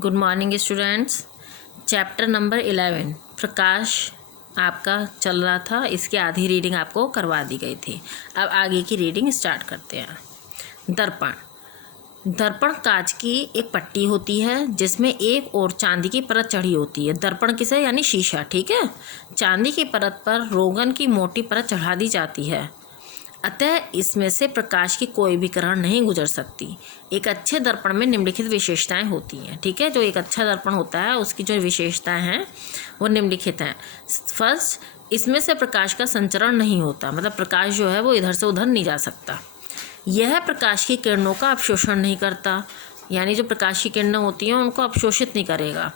Good morning students. Chapter number 11 प्रकाश आपका चल रहा था, इसकी आधी रीडिंग आपको करवा दी गई थी। अब आगे की रीडिंग स्टार्ट करते हैं। दर्पण। दर्पण कांच की एक पट्टी होती है जिसमें एक और चांदी की परत चढ़ी होती है। दर्पण किसे यानी शीशा, ठीक है। चांदी की परत पर रोगन की मोटी परत चढ़ा दी जाती है, अतः इसमें से प्रकाश की कोई भी किरण नहीं गुजर सकती। एक अच्छे दर्पण में निम्नलिखित विशेषताएं होती हैं, ठीक है। जो एक अच्छा दर्पण होता है उसकी जो विशेषताएं हैं वो निम्नलिखित हैं। फर्स्ट, इसमें से प्रकाश का संचरण नहीं होता, मतलब प्रकाश जो है वो इधर से उधर नहीं जा सकता। यह प्रकाश की किरणों का अवशोषण नहीं करता, यानी जो प्रकाश की किरणें होती हैं उनको अवशोषित नहीं करेगा।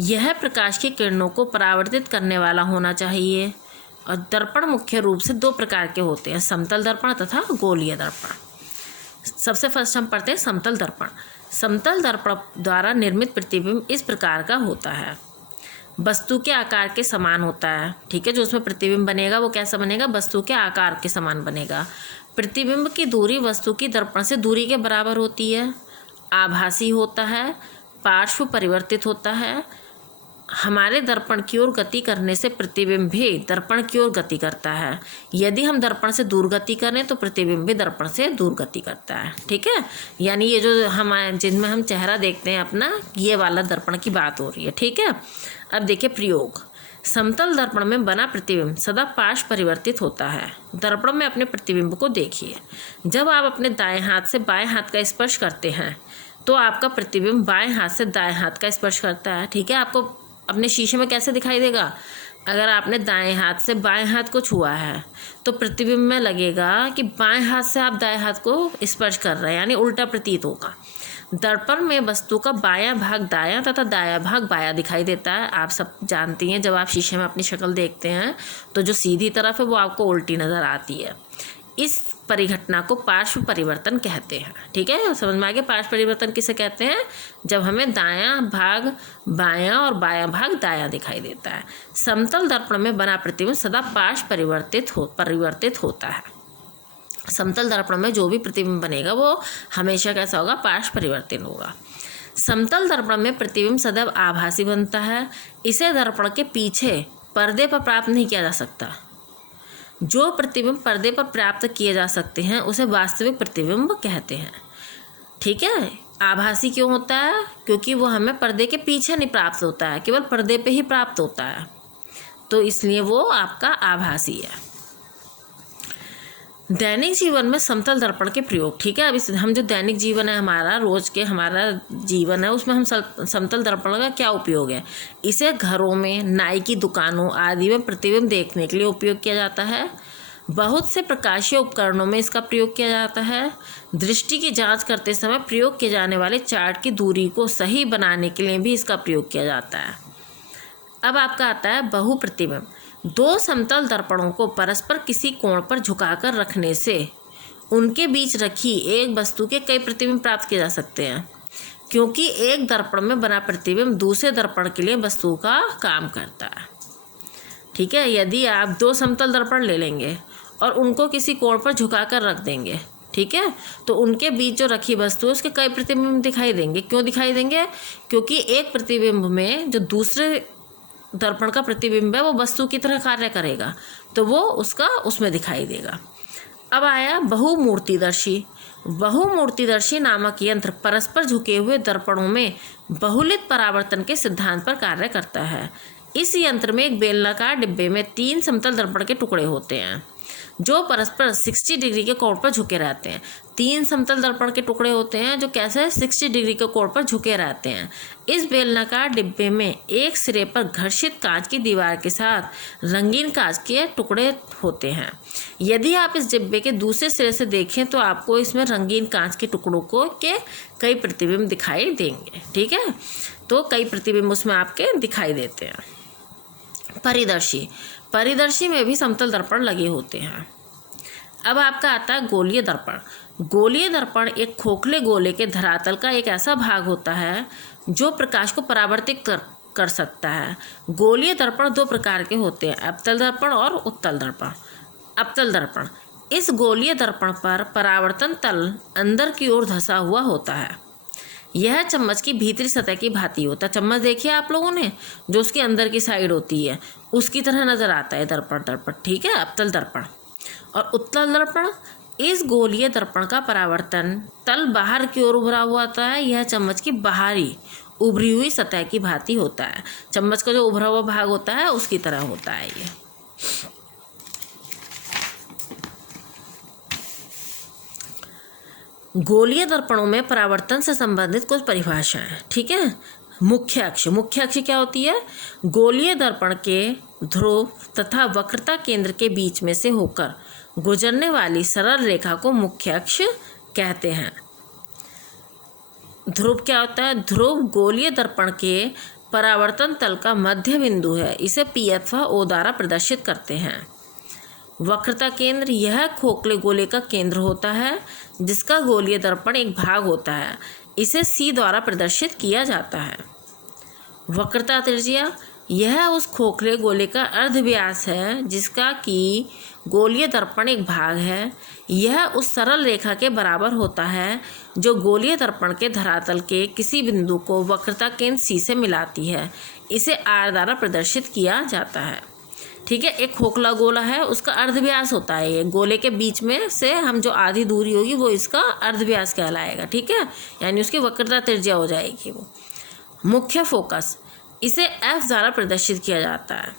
यह प्रकाश की किरणों को परावर्तित करने वाला होना चाहिए। और दर्पण मुख्य रूप से दो प्रकार के होते हैं, समतल दर्पण तथा गोलीय दर्पण। सबसे फर्स्ट हम पढ़ते हैं समतल दर्पण। समतल दर्पण द्वारा निर्मित प्रतिबिंब इस प्रकार का होता है, वस्तु के आकार के समान होता है, ठीक है। जो उसमें प्रतिबिंब बनेगा वो कैसा बनेगा, वस्तु के आकार के समान बनेगा। प्रतिबिंब की दूरी वस्तु की दर्पण से दूरी के बराबर होती है, आभासी होता है, पार्श्व परिवर्तित होता है। हमारे दर्पण की ओर गति करने से प्रतिबिंब भी दर्पण की ओर गति करता है। यदि हम दर्पण से दूर गति करें तो प्रतिबिंब भी दर्पण से दूर गति करता है, ठीक है। यानी ये जो हमारे जिनमें हम चेहरा देखते हैं अपना, ये वाला दर्पण की बात हो रही है, ठीक है। अब देखिए प्रयोग। समतल दर्पण में बना प्रतिबिंब सदा पार्श्व परिवर्तित होता है। दर्पण में अपने प्रतिबिंब को देखिए। जब आप अपने दाएं हाथ से बाएं हाथ का स्पर्श करते हैं तो आपका प्रतिबिंब बाएं हाथ से दाएं हाथ का स्पर्श करता है, ठीक है। आपको अपने शीशे में कैसे दिखाई देगा, अगर आपने दाएं हाथ से बाएं हाथ को छुआ है तो प्रतिबिंब में लगेगा कि बाएं हाथ से आप दाएं हाथ को स्पर्श कर रहे हैं, यानी उल्टा प्रतीत होगा। दर्पण में वस्तु का बायां भाग दायां तथा दायां भाग बायां दिखाई देता है। आप सब जानती हैं, जब आप शीशे में अपनी शक्ल देखते हैं तो जो सीधी तरफ है वो आपको उल्टी नज़र आती है। इस परिघटना को पार्श्व परिवर्तन कहते हैं, ठीक है। समझ में आ गया पार्श्व परिवर्तन किसे कहते हैं, जब हमें दायां भाग बायां और बायां भाग दायां दिखाई देता है। समतल दर्पण में बना प्रतिबिंब सदा पार्श्व परिवर्तित होता है। समतल दर्पण में जो भी प्रतिबिंब बनेगा वो हमेशा कैसा होगा, पार्श्व परिवर्तित होगा। समतल दर्पण में प्रतिबिंब सदैव आभासी बनता है। इसे दर्पण के पीछे पर्दे पर प्राप्त नहीं किया जा सकता। जो प्रतिबिंब पर्दे पर प्राप्त किए जा सकते हैं उसे वास्तविक प्रतिबिंब कहते हैं, ठीक है। आभासी क्यों होता है, क्योंकि वो हमें पर्दे के पीछे नहीं प्राप्त होता है, केवल पर्दे पे ही प्राप्त होता है, तो इसलिए वो आपका आभासी है। दैनिक जीवन में समतल दर्पण के प्रयोग, ठीक है। अब हम जो दैनिक जीवन है हमारा, रोज के हमारा जीवन है, उसमें हम समतल दर्पण का क्या उपयोग है। इसे घरों में, नाई की दुकानों आदि में प्रतिबिंब देखने के लिए उपयोग किया जाता है। बहुत से प्रकाशीय उपकरणों में इसका प्रयोग किया जाता है। दृष्टि की जांच करते समय प्रयोग किए जाने वाले चार्ट की दूरी को सही बनाने के लिए भी इसका प्रयोग किया जाता है। अब आपका आता है बहु प्रतिबिंब। दो समतल दर्पणों को परस्पर किसी कोण पर झुकाकर रखने से उनके बीच रखी एक वस्तु के कई प्रतिबिंब प्राप्त किए जा सकते हैं, क्योंकि एक दर्पण में बना प्रतिबिंब दूसरे दर्पण के लिए वस्तु का काम करता है, ठीक है। यदि आप दो समतल दर्पण ले लेंगे और उनको किसी कोण पर झुकाकर रख देंगे, ठीक है, तो उनके बीच जो रखी वस्तु है उसके कई प्रतिबिंब दिखाई देंगे। क्यों दिखाई देंगे, क्योंकि एक प्रतिबिंब में जो दूसरे दर्पण का प्रतिबिंब है वो वस्तु की तरह कार्य करेगा, तो वो उसका उसमें दिखाई देगा। अब आया बहुमूर्तिदर्शी। बहुमूर्तिदर्शी नामक यंत्र परस्पर झुके हुए दर्पणों में बहुलित परावर्तन के सिद्धांत पर कार्य करता है। इस यंत्र में एक बेलनाकार डिब्बे में 3 समतल दर्पण के टुकड़े होते हैं जो परस्पर 60 डिग्री के कोण पर झुके रहते हैं। 3 समतल दर्पण के टुकड़े होते हैं जो कैसे 60 डिग्री के कोण पर झुके रहते हैं। इस बेलनाकार डिब्बे में एक सिरे पर घर्षित कांच की दीवार के साथ रंगीन कांच के टुकड़े होते हैं। यदि आप इस डिब्बे के दूसरे सिरे से देखें तो आपको इसमें रंगीन कांच के टुकड़ों के कई प्रतिबिंब दिखाई देंगे, ठीक है। तो कई प्रतिबिंब उसमें आपके दिखाई देते हैं। परिदर्शी। परिदर्शी में भी समतल दर्पण लगे होते हैं। अब आपका आता है गोलीय दर्पण। गोलीय दर्पण एक खोखले गोले के धरातल का एक ऐसा भाग होता है जो प्रकाश को परावर्तित कर सकता है। गोलीय दर्पण दो प्रकार के होते हैं, अवतल दर्पण और उत्तल दर्पण। अवतल दर्पण, इस गोलीय दर्पण पर परावर्तन तल अंदर की ओर धंसा हुआ होता है। यह चम्मच की भीतरी सतह की भांति होता है। चम्मच देखिए आप लोगों ने, जो उसकी अंदर की साइड होती है उसकी तरह नजर आता है दर्पण। ठीक है, अवतल दर्पण। और उत्तल दर्पण, इस गोलीय दर्पण का परावर्तन तल बाहर की ओर उभरा हुआ होता है। यह चम्मच की बाहरी उभरी हुई सतह की भांति होता है। चम्मच का जो उभरा हुआ भाग होता है उसकी तरह होता है ये। गोलीय दर्पणों में परावर्तन से संबंधित कुछ परिभाषाएं। ठीक है, मुख्य अक्ष क्या होती है? गोलीय दर्पण के ध्रुव तथा वक्रता केंद्र के बीच में से होकर गुजरने वाली सरल रेखा को मुख्य अक्ष कहते हैं। ध्रुव क्या होता है? ध्रुव गोलीय दर्पण के परावर्तन तल का मध्य बिंदु है। इसे P अथवा O द्वारा प्रदर्शित करते हैं। वक्रता केंद्र, यह खोखले गोले का केंद्र होता है जिसका गोलीय दर्पण एक भाग होता है। इसे C द्वारा प्रदर्शित किया जाता है। वक्रता त्रिज्या, यह उस खोखले गोले का अर्धव्यास है जिसका कि गोलीय दर्पण एक भाग है। यह उस सरल रेखा के बराबर होता है जो गोलीय दर्पण के धरातल के किसी बिंदु को वक्रता केंद्र C से मिलाती है। इसे R द्वारा प्रदर्शित किया जाता है। ठीक है, एक खोखला गोला है, उसका अर्धव्यास होता है। ये गोले के बीच में से हम जो आधी दूरी होगी वो इसका अर्धव्यास कहलाएगा। ठीक है, यानी उसकी वक्रता त्रिज्या हो जाएगी वो। मुख्य फोकस, इसे F द्वारा प्रदर्शित किया जाता है।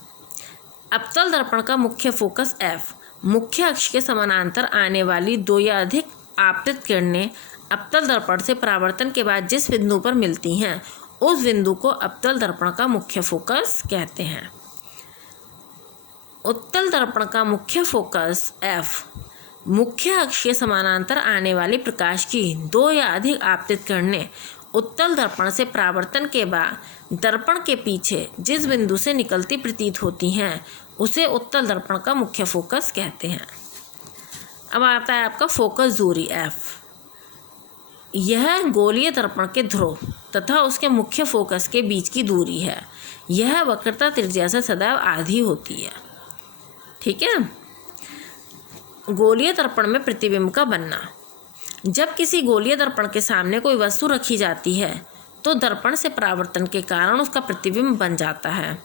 अवतल दर्पण का मुख्य फोकस F, मुख्य अक्ष के समानांतर आने वाली दो या अधिक आपतित किरणें अवतल दर्पण से परावर्तन के बाद जिस बिंदु पर मिलती हैं उस बिंदु को अवतल दर्पण का मुख्य फोकस कहते हैं। उत्तल दर्पण का मुख्य फोकस F, मुख्य अक्ष के समानांतर आने वाली प्रकाश की दो या अधिक आपतित किरणें उत्तल दर्पण से परावर्तन के बाद दर्पण के पीछे जिस बिंदु से निकलती प्रतीत होती हैं उसे उत्तल दर्पण का मुख्य फोकस कहते हैं। अब आता है आपका फोकस दूरी F। यह गोलीय दर्पण के ध्रुव तथा उसके मुख्य फोकस के बीच की दूरी है। यह वक्रता त्रिज्या से सदैव आधी होती है। ठीक है, गोलीय दर्पण में प्रतिबिंब का बनना, जब किसी गोलीय दर्पण के सामने कोई वस्तु रखी जाती है तो दर्पण से परावर्तन के कारण उसका प्रतिबिंब बन जाता है।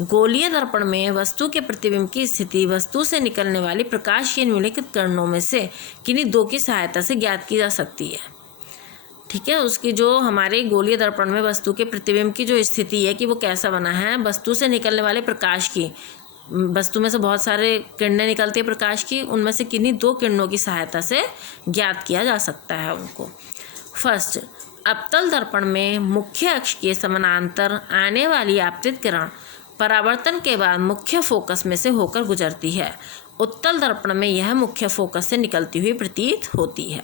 गोलीय दर्पण में वस्तु के प्रतिबिंब की स्थिति वस्तु से निकलने वाली प्रकाश के निम्नलिखित किरणों में से किन्हीं दो की सहायता से ज्ञात की जा सकती है। ठीक है, उसकी जो हमारे गोलीय दर्पण में वस्तु के प्रतिबिंब की जो स्थिति है कि वो कैसा बना है, वस्तु से निकलने वाले प्रकाश की, वस्तु में से बहुत सारे किरणें निकलती है प्रकाश की, उनमें से किन्हीं दो किरणों की सहायता से ज्ञात किया जा सकता है उनको। फर्स्ट, अवतल दर्पण में मुख्य अक्ष के समानांतर आने वाली आपतित किरण परावर्तन के बाद मुख्य फोकस में से होकर गुजरती है। उत्तल दर्पण में यह मुख्य फोकस से निकलती हुई प्रतीत होती है।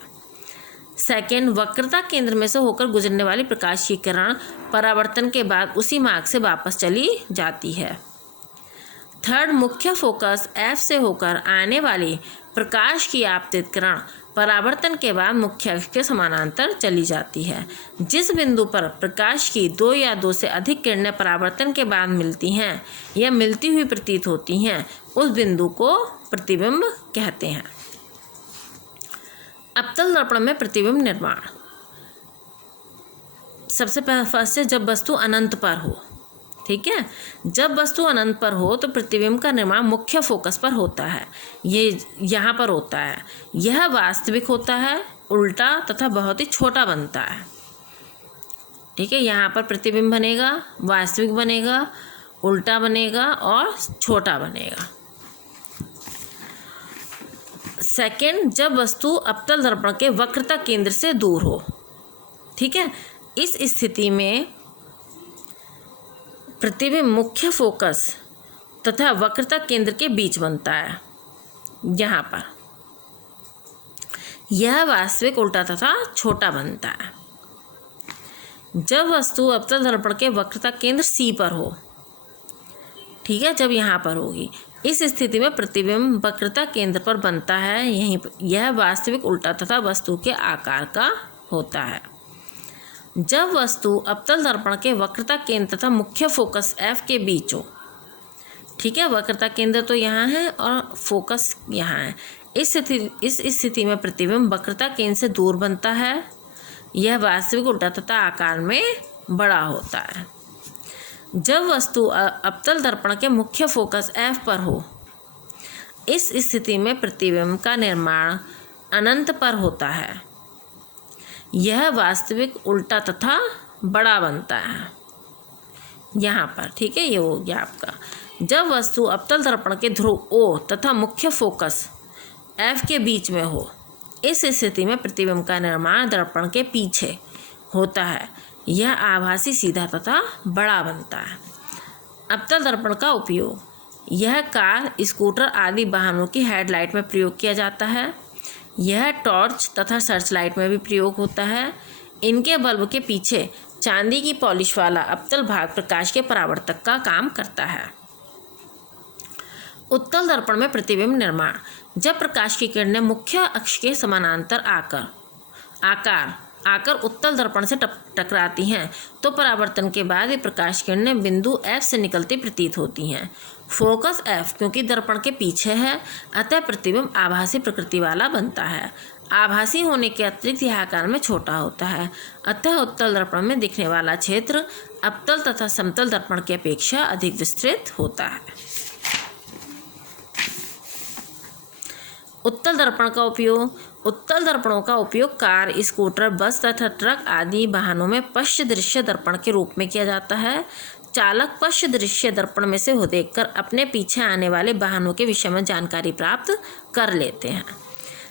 सेकेंड, वक्रता केंद्र में से होकर गुजरने वाली प्रकाश की किरण परावर्तन के बाद उसी मार्ग से वापस चली जाती है। थर्ड, मुख्य फोकस F से होकर आने वाली प्रकाश की आपतित किरण परावर्तन के बाद मुख्य अक्ष के समानांतर चली जाती है। जिस बिंदु पर प्रकाश की दो या दो से अधिक किरणें परावर्तन के बाद मिलती हैं या मिलती हुई प्रतीत होती हैं उस बिंदु को प्रतिबिंब कहते हैं। अवतल दर्पण में प्रतिबिंब निर्माण, सबसे फर्स्ट है जब वस्तु अनंत पर हो। ठीक है, जब वस्तु अनंत पर हो तो प्रतिबिंब का निर्माण मुख्य फोकस पर होता है। ये यहाँ पर होता है। यह वास्तविक होता है, उल्टा तथा बहुत ही छोटा बनता है। ठीक है, यहाँ पर प्रतिबिंब बनेगा, वास्तविक बनेगा, उल्टा बनेगा और छोटा बनेगा। सेकेंड, जब वस्तु अवतल दर्पण के वक्रता केंद्र से दूर हो। ठीक है, इस स्थिति में प्रतिबिंब मुख्य फोकस तथा वक्रता केंद्र के बीच बनता है। यहाँ पर यह वास्तविक, उल्टा तथा छोटा बनता है। जब वस्तु अवतल दर्पण के वक्रता केंद्र C पर हो। ठीक है, जब यहाँ पर होगी, इस स्थिति में प्रतिबिंब वक्रता केंद्र पर बनता है। यहीं यह वास्तविक, उल्टा तथा वस्तु के आकार का होता है। जब वस्तु अवतल दर्पण के वक्रता केंद्र तथा मुख्य फोकस F के बीच हो। ठीक है, वक्रता केंद्र तो यहाँ है और फोकस यहाँ है। इस स्थिति में प्रतिबिंब वक्रता केंद्र से दूर बनता है। यह वास्तविक उल्टा तथा आकार में बड़ा होता है। जब वस्तु अवतल दर्पण के मुख्य फोकस F पर हो, इस स्थिति में प्रतिबिंब का निर्माण अनंत पर होता है। यह वास्तविक उल्टा तथा बड़ा बनता है यहाँ पर, ठीक है। ये हो गया आपका। जब वस्तु अवतल दर्पण के ध्रुव O तथा मुख्य फोकस F के बीच में हो, इस स्थिति में प्रतिबिंब का निर्माण दर्पण के पीछे होता है। यह आभासी सीधा तथा बड़ा बनता है। अवतल दर्पण का उपयोग, यह कार, स्कूटर आदि वाहनों की हेडलाइट में प्रयोग किया जाता है। यह टॉर्च तथा सर्च लाइट में भी प्रयोग होता है। इनके बल्ब के पीछे चांदी की पॉलिश वाला अवतल भाग प्रकाश के परावर्तक का काम करता है। उत्तल दर्पण में प्रतिबिंब निर्माण, जब प्रकाश की किरणें मुख्य अक्ष के समानांतर आकर उत्तल दर्पण से टकराती हैं तो परावर्तन के बाद ये प्रकाश किरणें बिंदु F से निकलती प्रतीत होती हैं। फोकस F क्योंकि दर्पण के पीछे है, अतः प्रतिबिंब आभासी प्रकृति वाला बनता है। आभासी होने के अतिरिक्त यह आकार में छोटा होता है, अतः उत्तल दर्पण में दिखने वाला क्षेत्र अवतल तथा समतल दर्पण की अपेक्षा अधिक विस्तृत होता है। उत्तल दर्पण का उपयोग, उत्तल दर्पणों का उपयोग कार, स्कूटर, बस तथा ट्रक आदि वाहनों में पश्च दृश्य दर्पण के रूप में किया जाता है। चालक पश्च दृश्य दर्पण में से देखकर अपने पीछे आने वाले वाहनों के विषय में जानकारी प्राप्त कर लेते हैं।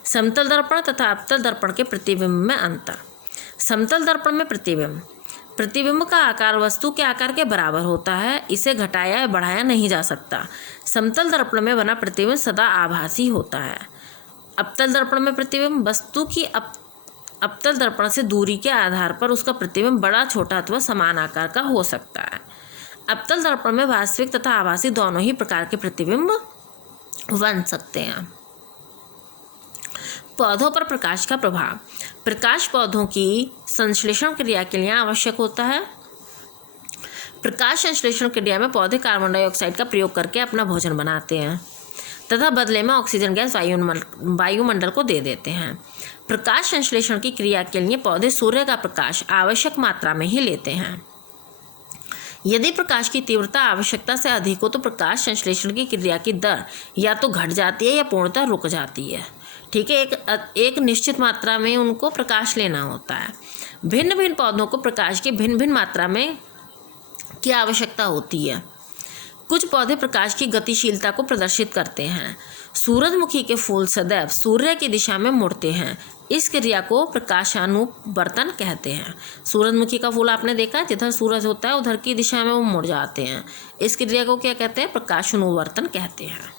समतल दर्पण तथा अवतल दर्पण के प्रतिबिंब में अंतर। समतल दर्पण में प्रतिबिंब का आकार वस्तु के आकार के बराबर होता है, इसे घटाया या बढ़ाया नहीं जा सकता। समतल दर्पण में बना प्रतिबिंब सदा आभासी होता है। अवतल दर्पण में प्रतिबिंब वस्तु की अवतल दर्पण से दूरी के आधार पर उसका प्रतिबिंब बड़ा, छोटा अथवा समान आकार का हो सकता है। अवतल दर्पण में वास्तविक तथा आभासी दोनों ही प्रकार के प्रतिबिंब बन सकते हैं। पौधों पर प्रकाश का प्रभाव। प्रकाश पौधों की संश्लेषण क्रिया के लिए आवश्यक होता है। प्रकाश संश्लेषण क्रिया में पौधे कार्बन डाइऑक्साइड का प्रयोग करके अपना भोजन बनाते हैं तथा बदले में ऑक्सीजन गैस वायुमंडल को दे देते हैं। प्रकाश संश्लेषण की क्रिया के लिए पौधे सूर्य का प्रकाश आवश्यक मात्रा में ही लेते हैं। यदि प्रकाश की तीव्रता आवश्यकता से अधिक हो तो प्रकाश संश्लेषण की क्रिया की दर या तो घट जाती है या पूर्णतः रुक जाती है, ठीक है। एक निश्चित मात्रा में उनको प्रकाश लेना होता है। भिन्न भिन्न पौधों को प्रकाश की भिन्न भिन्न मात्रा में की आवश्यकता होती है। कुछ पौधे प्रकाश की गतिशीलता को प्रदर्शित करते हैं। सूरजमुखी के फूल सदैव सूर्य की दिशा में मुड़ते हैं। इस क्रिया को प्रकाशानुवर्तन कहते हैं। सूरजमुखी का फूल आपने देखा, जिधर सूरज होता है उधर की दिशा में वो मुड़ जाते हैं। इस क्रिया को क्या कहते हैं? प्रकाशानुवर्तन कहते हैं।